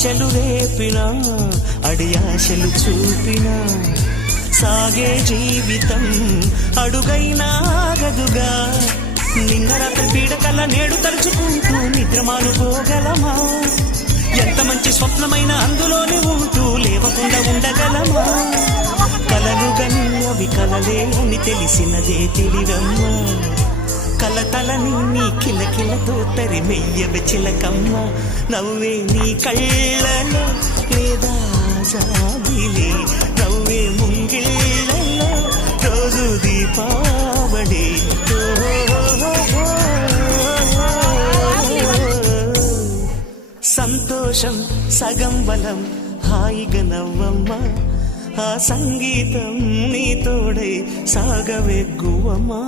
ఆశలు రేపినా అడియాశలు చూపినా సాగే జీవితం అడుగైనా ఆగదుగా. నిన్న రాత్రి పీడకల నేడు తలుచుకుంటూ నిద్రమానుకోగలమా? ఎంత మంచి స్వప్నమైన అందులోనే ఉంటూ లేవకుండా ఉండగలమా? కలలు గని అవి కలలే అని తెలిసినదే తెలివమ్మా. కలతలని నీ కిలకిలతో తరిమెయ్యవి చిలకమ్మ. నవ్వే నీ కళ్ళలో లేదా జాబిలే, నవ్వే ముంగిళ్ళలో రోజు దీపావళి. సంతోషం సగం బలం హాయిగా నవ్వమ్మ. ఆ సంగీతం నీ తోడై సాగవెగ్గువమ్మా.